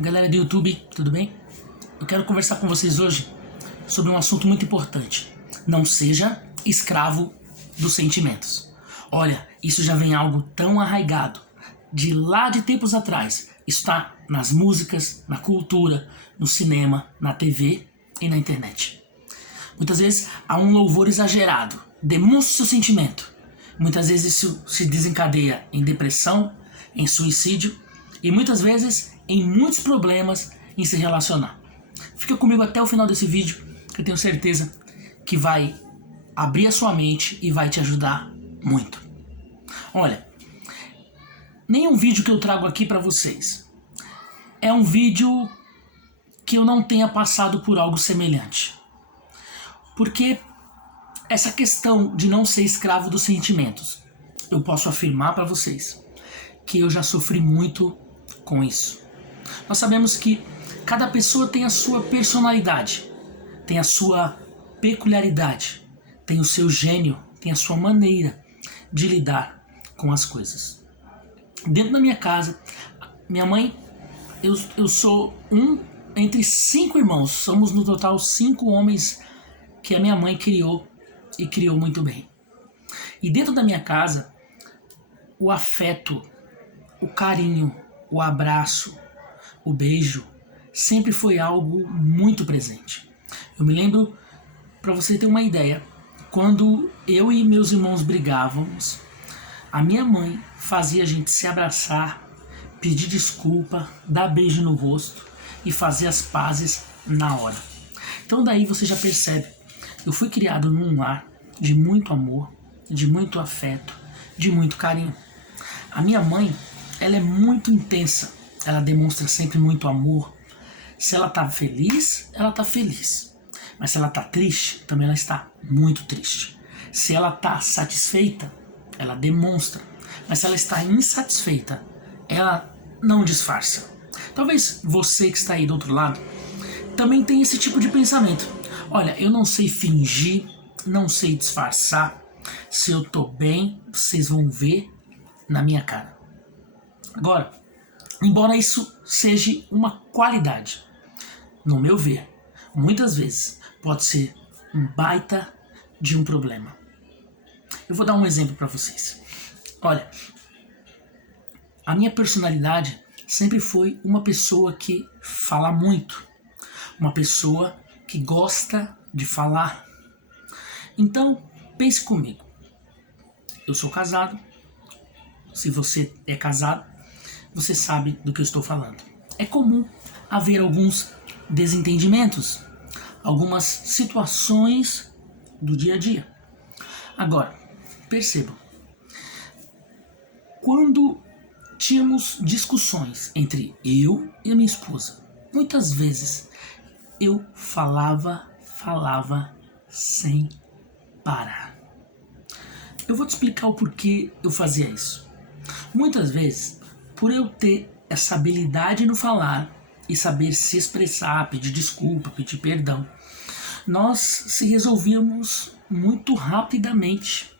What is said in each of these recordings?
Galera do YouTube, tudo bem? Eu quero conversar com vocês hoje sobre um assunto muito importante. Não seja escravo dos sentimentos. Olha, isso já vem algo tão arraigado, de lá de tempos atrás. Está nas músicas, na cultura, no cinema, na TV e na internet. Muitas vezes há um louvor exagerado, demonstra seu sentimento. Muitas vezes isso se desencadeia em depressão, em suicídio e muitas vezes em muitos problemas em se relacionar. Fica comigo até o final desse vídeo, que eu tenho certeza que vai abrir a sua mente e vai te ajudar muito. Olha, nenhum vídeo que eu trago aqui para vocês é um vídeo que eu não tenha passado por algo semelhante. Porque essa questão de não ser escravo dos sentimentos, eu posso afirmar para vocês que eu já sofri muito com isso. Nós sabemos que cada pessoa tem a sua personalidade, tem a sua peculiaridade, tem o seu gênio, tem a sua maneira de lidar com as coisas. Dentro da minha casa, minha mãe, eu sou um entre 5 irmãos, somos no total 5 homens que a minha mãe criou e criou muito bem. E dentro da minha casa, o afeto, o carinho, o abraço, o beijo, sempre foi algo muito presente. Eu me lembro, para você ter uma ideia, quando eu e meus irmãos brigávamos, a minha mãe fazia a gente se abraçar, pedir desculpa, dar beijo no rosto e fazer as pazes na hora. Então daí você já percebe, eu fui criado num lar de muito amor, de muito afeto, de muito carinho. A minha mãe, ela é muito intensa, ela demonstra sempre muito amor. Se ela tá feliz, ela tá feliz. Mas se ela tá triste, também ela está muito triste. Se ela tá satisfeita, ela demonstra. Mas se ela está insatisfeita, ela não disfarça. Talvez você que está aí do outro lado também tenha esse tipo de pensamento. Olha, eu não sei fingir, não sei disfarçar. Se eu tô bem, vocês vão ver na minha cara. Agora, embora isso seja uma qualidade, no meu ver, muitas vezes pode ser um baita de um problema. Eu vou dar um exemplo para vocês. Olha, a minha personalidade sempre foi uma pessoa que fala muito, uma pessoa que gosta de falar. Então, pense comigo. Eu sou casado. Se você é casado, você sabe do que eu estou falando. É comum haver alguns desentendimentos, algumas situações do dia a dia. Agora, percebam, quando tínhamos discussões entre eu e a minha esposa, muitas vezes eu falava sem parar. Eu vou te explicar o porquê eu fazia isso. Muitas vezes, por eu ter essa habilidade no falar e saber se expressar, pedir desculpa, pedir perdão, nós se resolvíamos muito rapidamente.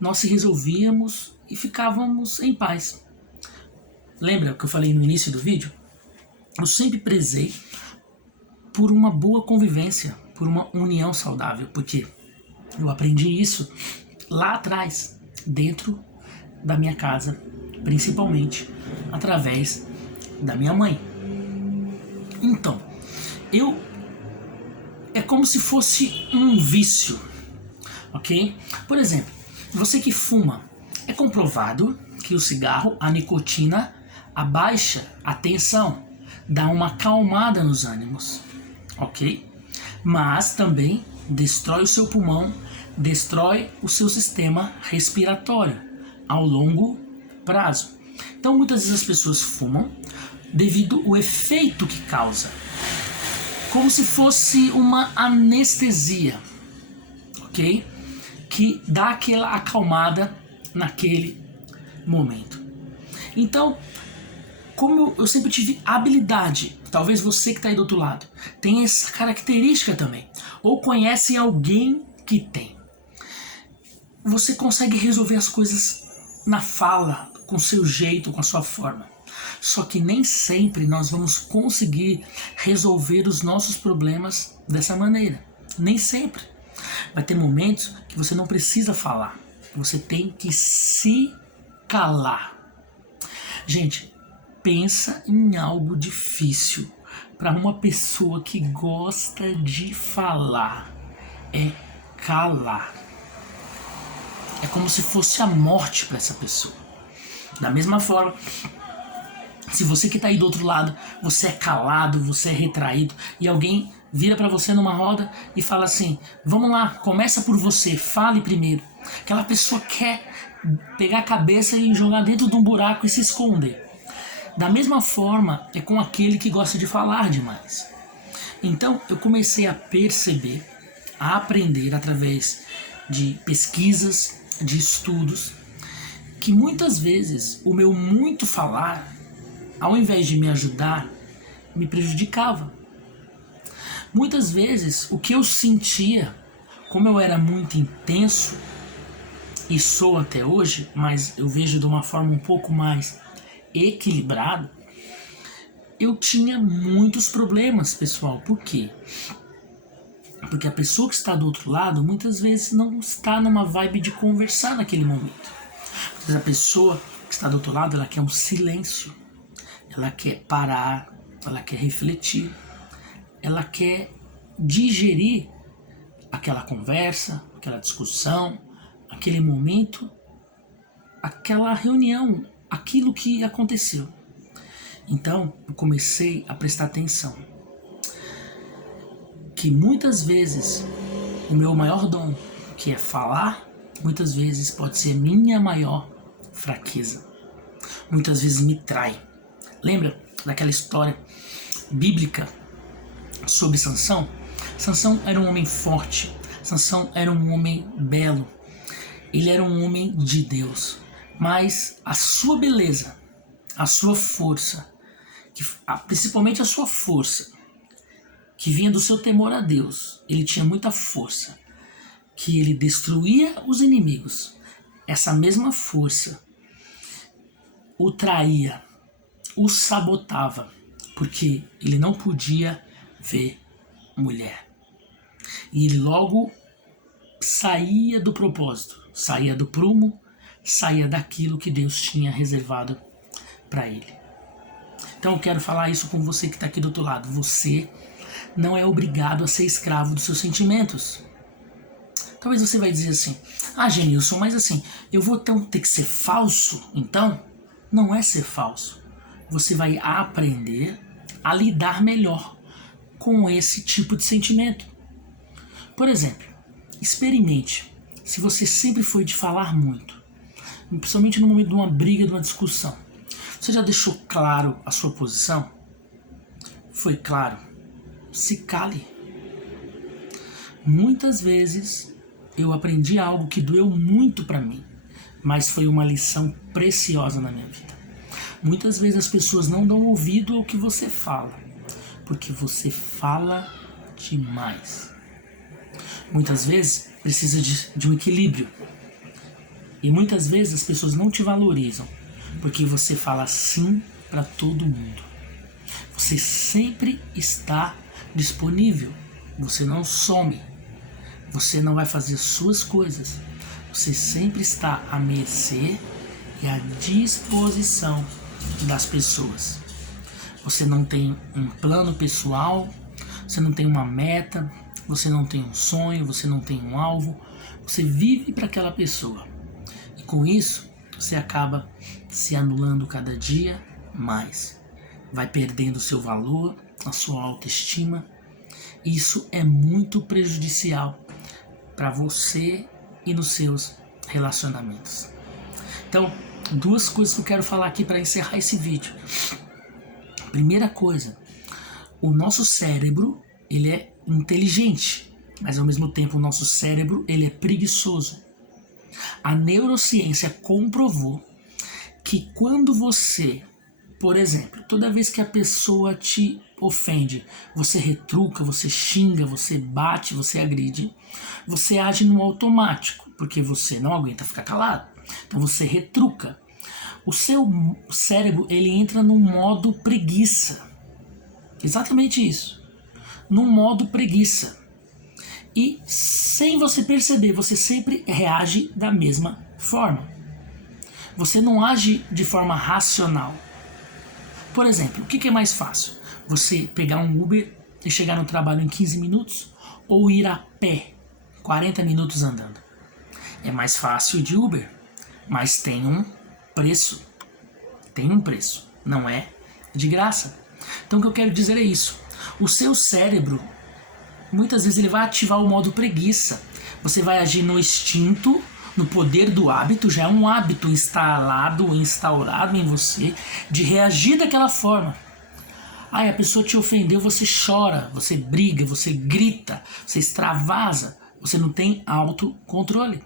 Nós se resolvíamos e ficávamos em paz. Lembra que eu falei no início do vídeo? Eu sempre prezei por uma boa convivência, por uma união saudável, porque eu aprendi isso lá atrás, dentro da minha casa, principalmente através da minha mãe. Então, é como se fosse um vício, ok? Por exemplo, você que fuma, é comprovado que o cigarro, a nicotina, abaixa a tensão, dá uma acalmada nos ânimos, ok? Mas também destrói o seu pulmão, destrói o seu sistema respiratório ao longo prazo. Então muitas vezes as pessoas fumam devido ao efeito que causa, como se fosse uma anestesia, ok? Que dá aquela acalmada naquele momento. Então, como eu sempre tive habilidade, talvez você que está aí do outro lado tenha essa característica também, ou conhece alguém que tem, você consegue resolver as coisas na fala, com seu jeito, com a sua forma. Só que nem sempre nós vamos conseguir resolver os nossos problemas dessa maneira. Nem sempre. Vai ter momentos que você não precisa falar. Você tem que se calar. Gente, pensa em algo difícil para uma pessoa que gosta de falar. É calar. É como se fosse a morte para essa pessoa. Da mesma forma, se você que tá aí do outro lado, você é calado, você é retraído, e alguém vira para você numa roda e fala assim: vamos lá, começa por você, fale primeiro. Aquela pessoa quer pegar a cabeça e jogar dentro de um buraco e se esconder. Da mesma forma é com aquele que gosta de falar demais. Então eu comecei a perceber, a aprender através de pesquisas, de estudos, que muitas vezes o meu muito falar, ao invés de me ajudar, me prejudicava. Muitas vezes o que eu sentia, como eu era muito intenso, e sou até hoje, mas eu vejo de uma forma um pouco mais equilibrada, eu tinha muitos problemas, pessoal. Por quê? Porque a pessoa que está do outro lado muitas vezes não está numa vibe de conversar naquele momento. Mas a pessoa que está do outro lado, ela quer um silêncio, ela quer parar, ela quer refletir, ela quer digerir aquela conversa, aquela discussão, aquele momento, aquela reunião, aquilo que aconteceu. Então eu comecei a prestar atenção que muitas vezes o meu maior dom, que é falar, muitas vezes pode ser minha maior fraqueza. Muitas vezes me trai. Lembra daquela história bíblica sobre Sansão? Sansão era um homem forte. Sansão era um homem belo. Ele era um homem de Deus. Mas a sua beleza, a sua força, principalmente a sua força, que vinha do seu temor a Deus, ele tinha muita força, que ele destruía os inimigos. Essa mesma força o traía, o sabotava, porque ele não podia ver mulher. E ele logo saía do propósito, saía do prumo, saía daquilo que Deus tinha reservado para ele. Então eu quero falar isso com você que está aqui do outro lado. Você não é obrigado a ser escravo dos seus sentimentos. Talvez você vai dizer assim: ah, Genilson, mas assim, eu vou então ter que ser falso? Então, não é ser falso. Você vai aprender a lidar melhor com esse tipo de sentimento. Por exemplo, experimente. Se você sempre foi de falar muito, principalmente no momento de uma briga, de uma discussão, você já deixou claro a sua posição? Foi claro? Se cale. Muitas vezes eu aprendi algo que doeu muito para mim, mas foi uma lição preciosa na minha vida. Muitas vezes as pessoas não dão ouvido ao que você fala, porque você fala demais. Muitas vezes precisa de um equilíbrio. E muitas vezes as pessoas não te valorizam, porque você fala sim para todo mundo. Você sempre está disponível. Você não some. Você não vai fazer suas coisas. Você sempre está à mercê e à disposição das pessoas. Você não tem um plano pessoal, você não tem uma meta, você não tem um sonho, você não tem um alvo. Você vive para aquela pessoa. E com isso, você acaba se anulando cada dia mais. Vai perdendo o seu valor, a sua autoestima. Isso é muito prejudicial para você e nos seus relacionamentos. Então, duas coisas que eu quero falar aqui para encerrar esse vídeo. Primeira coisa, o nosso cérebro, ele é inteligente, mas ao mesmo tempo o nosso cérebro, ele é preguiçoso. A neurociência comprovou que quando você, por exemplo, toda vez que a pessoa te ofende, você retruca, você xinga, você bate, você agride, você age no automático, porque você não aguenta ficar calado. Então você retruca. O seu cérebro, ele entra no modo preguiça. Exatamente isso. No modo preguiça. E sem você perceber, você sempre reage da mesma forma. Você não age de forma racional. Por exemplo, o que é mais fácil? Você pegar um Uber e chegar no trabalho em 15 minutos ou ir a pé 40 minutos andando? É mais fácil de Uber, mas tem um preço. Tem um preço. Não é de graça. Então o que eu quero dizer é isso. O seu cérebro, muitas vezes ele vai ativar o modo preguiça. Você vai agir no instinto, no poder do hábito, já é um hábito instaurado em você de reagir daquela forma. Aí a pessoa te ofendeu, você chora, você briga, você grita, você extravasa, você não tem autocontrole.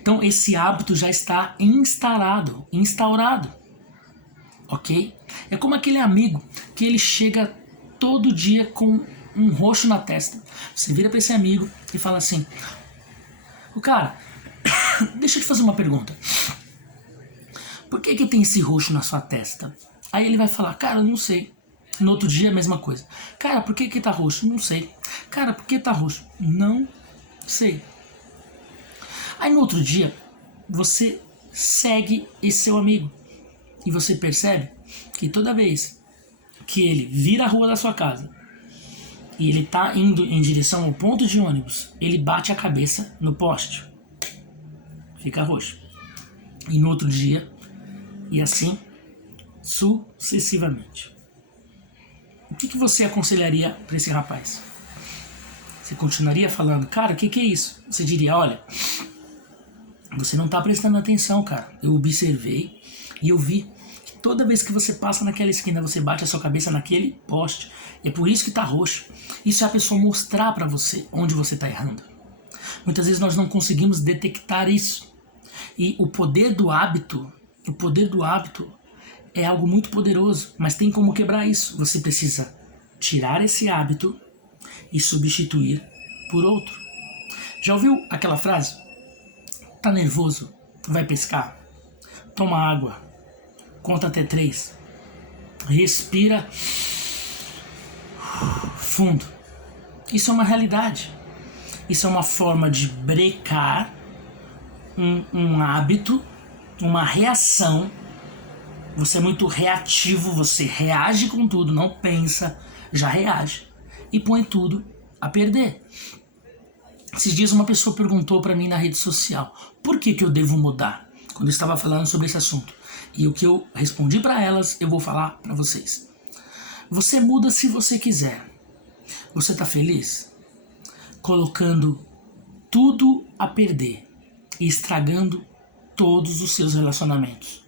Então esse hábito já está instaurado, ok? É como aquele amigo que ele chega todo dia com um roxo na testa. Você vira para esse amigo e fala assim: o cara, deixa eu te fazer uma pergunta. Por que tem esse roxo na sua testa? Aí ele vai falar: cara, eu não sei. No outro dia a mesma coisa. Cara, por que tá roxo? Não sei. Cara, por que tá roxo? Não sei. Aí no outro dia você segue esse seu amigo e você percebe que toda vez que ele vira a rua da sua casa e ele tá indo em direção ao ponto de ônibus, ele bate a cabeça no poste. Fica roxo. E no outro dia, e assim sucessivamente. O que você aconselharia para esse rapaz? Você continuaria falando: cara, o que é isso? Você diria: olha, você não tá prestando atenção, cara. Eu observei e eu vi que toda vez que você passa naquela esquina, você bate a sua cabeça naquele poste. É por isso que tá roxo. Isso é a pessoa mostrar para você onde você tá errando. Muitas vezes nós não conseguimos detectar isso. E o poder do hábito é algo muito poderoso, mas tem como quebrar isso. Você precisa tirar esse hábito e substituir por outro. Já ouviu aquela frase? Tá nervoso? Vai pescar? Toma água. Conta até 3. Respira fundo. Isso é uma realidade. Isso é uma forma de brecar um hábito, uma reação. Você é muito reativo, você reage com tudo, não pensa, já reage e põe tudo a perder. Esses dias uma pessoa perguntou para mim na rede social: por que eu devo mudar? Quando eu estava falando sobre esse assunto. E o que eu respondi para elas, eu vou falar para vocês. Você muda se você quiser. Você tá feliz? Colocando tudo a perder e estragando todos os seus relacionamentos.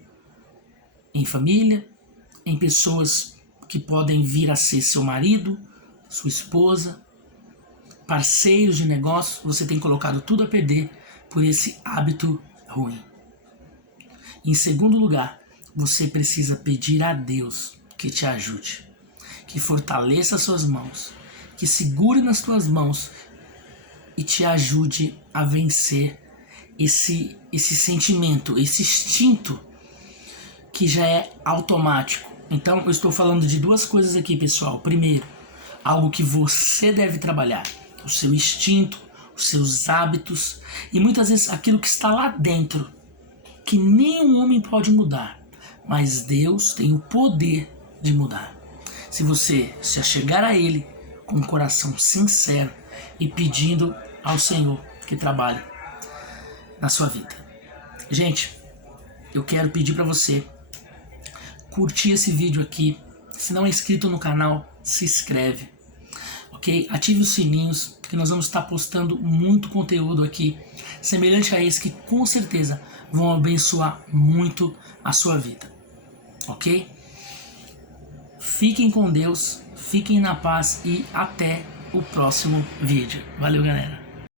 Em família, em pessoas que podem vir a ser seu marido, sua esposa, parceiros de negócio. Você tem colocado tudo a perder por esse hábito ruim. Em segundo lugar, você precisa pedir a Deus que te ajude, que fortaleça suas mãos, que segure nas tuas mãos e te ajude a vencer esse sentimento, esse instinto que já é automático. Então eu estou falando de duas coisas aqui, pessoal. Primeiro, algo que você deve trabalhar: o seu instinto, os seus hábitos e muitas vezes aquilo que está lá dentro, que nenhum homem pode mudar, mas Deus tem o poder de mudar. Se você se achegar a Ele com um coração sincero e pedindo ao Senhor que trabalhe na sua vida. Gente, eu quero pedir para você curtir esse vídeo aqui. Se não é inscrito no canal, se inscreve, ok? Ative os sininhos, que nós vamos estar postando muito conteúdo aqui, semelhante a esse, que com certeza vão abençoar muito a sua vida, ok? Fiquem com Deus, fiquem na paz e até o próximo vídeo. Valeu, galera!